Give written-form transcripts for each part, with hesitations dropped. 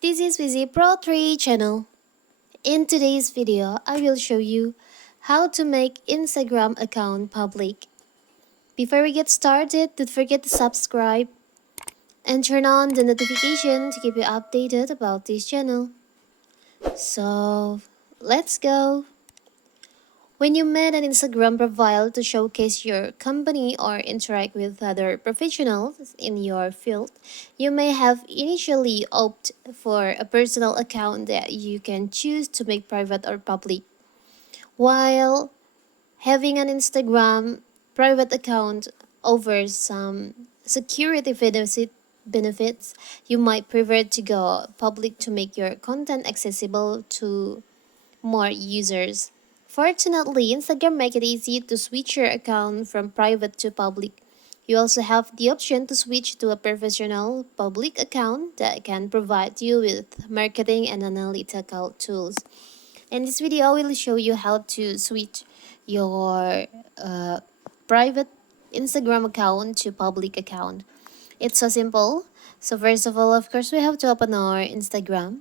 This is Wizzy Pro 3 channel. In today's video, I will show you how to make Instagram account public. Before we get started, don't forget to subscribe and turn on the notification to keep you updated about this channel. So, let's go. When you made an Instagram profile to showcase your company or interact with other professionals in your field, you may have initially opted for a personal account that you can choose to make private or public. While having an Instagram private account offers some security benefits, you might prefer to go public to make your content accessible to more users. Fortunately, Instagram make it easy to switch your account from private to public. You also have the option to switch to a professional public account that can provide you with marketing and analytical tools. In this video, I will show you how to switch your private Instagram account to public account. It's so simple. So first of all, of course, we have to open our Instagram.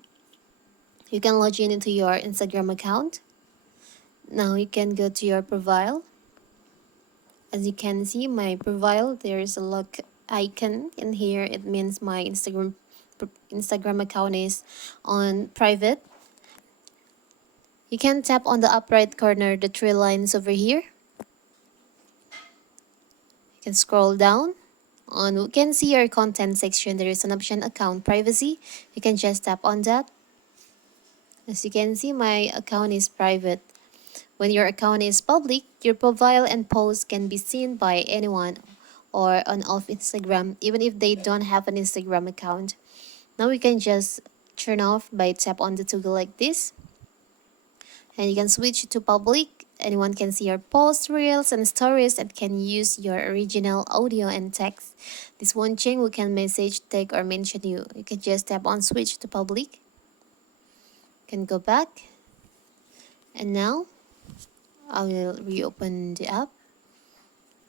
You can log in into your Instagram account. Now you can go to your profile. As you can see, my profile, there is a lock icon in here. It means my Instagram account is on private. You can tap on the upper right corner, the three lines over here. You can scroll down. You can see your content section. There is an option account privacy. You can just tap on that. As you can see, my account is private. When your account is public, your profile and posts can be seen by anyone or on off Instagram, even if they don't have an Instagram account. Now we can just turn off by tap on the toggle like this. And you can switch to public. Anyone can see your posts, reels, and stories and can use your original audio and text. This won't change who can message, tag, or mention you. You can just tap on switch to public. You can go back. And now I will reopen the app.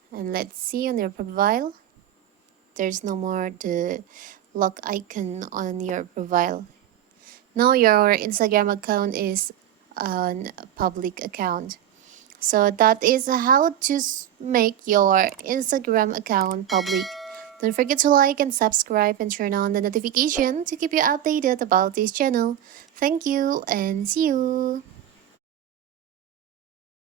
And let's see on your profile. There's no more the lock icon on your profile. Now your Instagram account is an public account. So that is how to make your Instagram account public. Don't forget to like and subscribe and turn on the notification to keep you updated about this channel. Thank you and see you.